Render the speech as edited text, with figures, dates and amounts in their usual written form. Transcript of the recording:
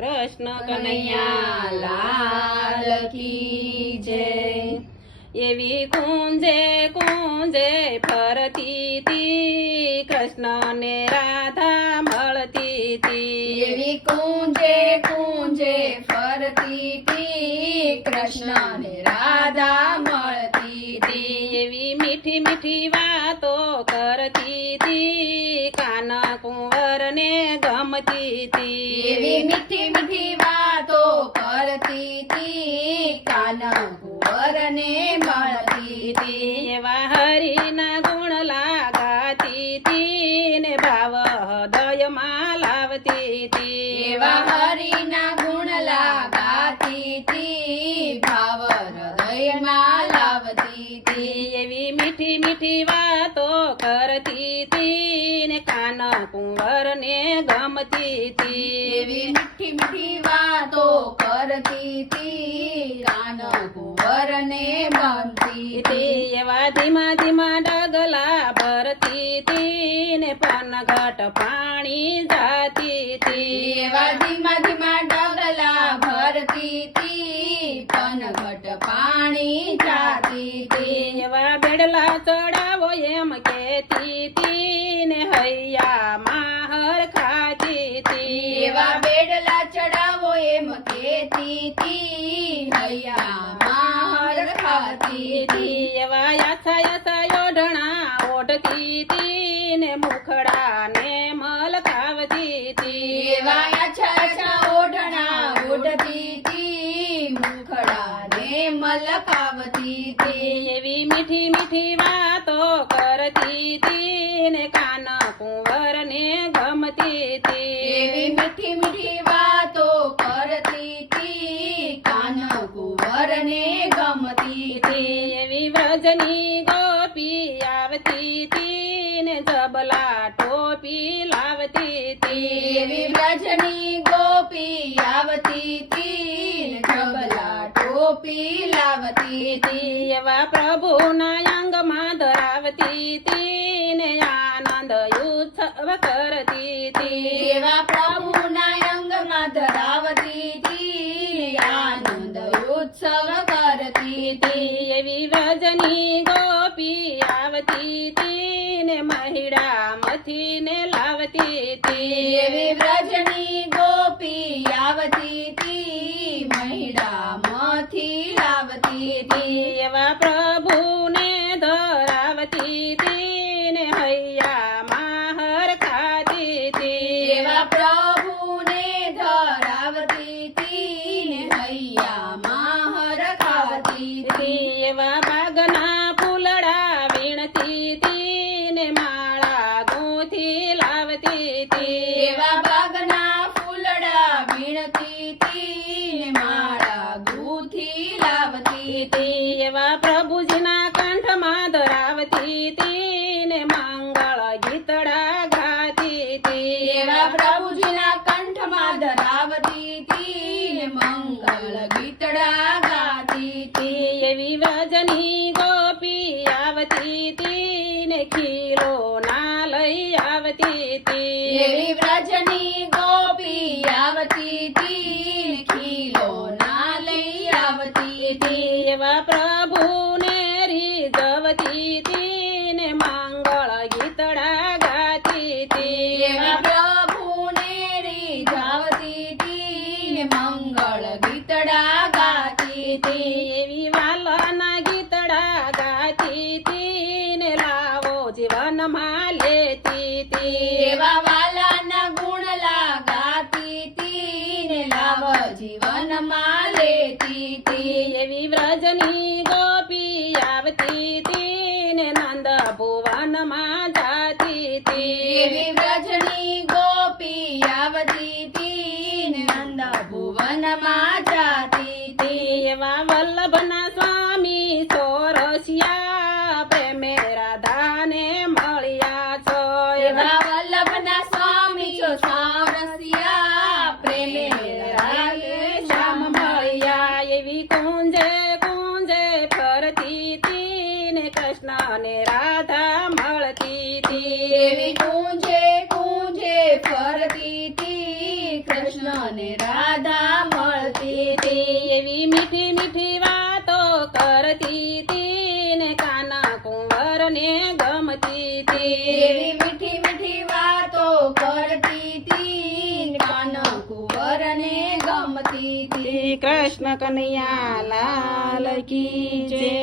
કૃષ્ણ કનૈયા લાલ કી જય. એવી કુંજે કુંજે ફરતી તી કૃષ્ણ ને રાધા મળતી તી. એવી કુંજે કુંજે ફરતી તી કૃષ્ણ ને રાધા મળતી તી. એવી મીઠી મીઠી વાતો કરતી તી કાન કુંવર ને ગમતી તી. એવી મીઠી મીઠી વાતો કરતી તી કાન કુંવર ને મળતી તી. એવા હરિના ગુણ લાગાતી તી ને ભાવ હૃદયમાં લાવતી તી. એવા હરિના ગુણ લાગાતી તી ભાવ હૃદયમાં લાવતી તી. એવી મીઠી મીઠી વાતો કરતી તી ને કાન કુંવર ને ગમતી તી. એવી મીઠી મીઠી વાતો કરતી તી કાન કુંવર ને ગમતી તી. એવા ધીમા ધીમા ડગલા ભરતી તી ને પનઘટ પાણી જાતી તી. એવા ધીમા ધીમા ડગલા ભરતી તી પનઘટ પાણી જાતી તી. એવા બેડલા ચડાવો એમ કેતી તી ને હૈયા માહર ખાતી તી. એવા બેડલા ચડાવો એમ કેતી તી હૈયા માહર ખાતી તી. એવા યાથા યાથા યોઢણા ઓઢતી તી ને મુખડા ને મલકાવતી તી. એવા આછા આછા ઓઢણા ઓઢતી તી મુખડા ને મલકાવતી તી. એવી મીઠી મીઠી વાતો કરતી તી ને કાન કુંવર ને ગમતી તી. એવી મીઠી મીઠી વાતો કરતી તી કાન કુંવર ને ગમતી તી. એવી વ્રજની ગોપી આવતી તી ને જબલા ટોપી લાવતી તી. એવી વ્રજની ગોપી આવતી તી ને ઝબલા ટોપી લાવતી તી. એવા પ્રભુના અંગમાં ધરાવતી તી ને આનંદ ઉત્સવ કરતી તી. એવા પ્રભુના અંગમાં ધરાવતી તી આનંદ ઉત્સવ કરતી તી. એવી વ્રજની ગોપી આવતી તી ને મહિડામાંથી ને લાવતી તી. એવી વ્રજની ગોપી આવતી તી મહિડામાંથી લાવતી તી. એવા પ્રભુને ધરાવતી તી ને હૈયા માહર ખાતી તી. એવા પ્રભુને ધરાવતી તી ને હૈયા માહર ખાતી તી. એવા બાગના ફૂલડા વીણતી તી ને માળા ગૂંથી લાવતી તી. એવા બાગના ફૂલડા વીણતી તી ને માળા ગૂંથી લાવતી તી. એવા પ્રભુજીના કંઠમાં ધરાવતી તી ને મંગળ ગીતડા ગાતી તી. એવા પ્રભુજીના કંઠમાં ધરાવતી તી ને મંગળ ગીતડા ગાતી તી. એવી વ્રજની ગોપી આવતી તી ને ખીલો ના લઈ આવતી તી. એવી વ્રજની ગોપી આવતી તી ને ખીલો ના લઈ આવતી તી. એવા પ્રભુને રીઝવતી તી ને મંગળ ગીતડા ગાતી તી. એવા પ્રભુને રીઝાવતી તી ને મંગળ ગીતડા ગાતી તી. એવી વાલના ગીતડા ગાતી તી ને લાવો જીવનમાં લેતી તી. એવા વાલાના ગુણ લાગાતી તી ને લાવ જીવનમાં લેતી તી. એવી વ્રજની ગોપી આવતી તી ને નંદ ભુવનમાં જાતી તી. એવી વ્રજની ગોપી આવતી તી ને નંદ ભુવનમાં જાતી તી. એવા વલ્લભના સ્વામી ચોરસિયા પ્રેમે રાધાને મળ્યા છો. એવા વલ્લભના સ્વામી છો સારસિયા પ્રેમે રાધે શ્યામ મળ્યા. એવી કુંજે કુંજે ફરતી તી ને કૃષ્ણ ને રાધા મળતી તી. એવી કુંજે કુંજે ફરતી તી કૃષ્ણ ને રાધા રાધા મળતી હતી એવી મીઠી મીઠી વાતો કરતી તી ને કાના કુંવરને ગમતી તી એવી મીઠી મીઠી વાતો કરતી હતી કાન કુંવરને ગમતી હતી શ્રી કૃષ્ણ કનૈયા લાલ કી જય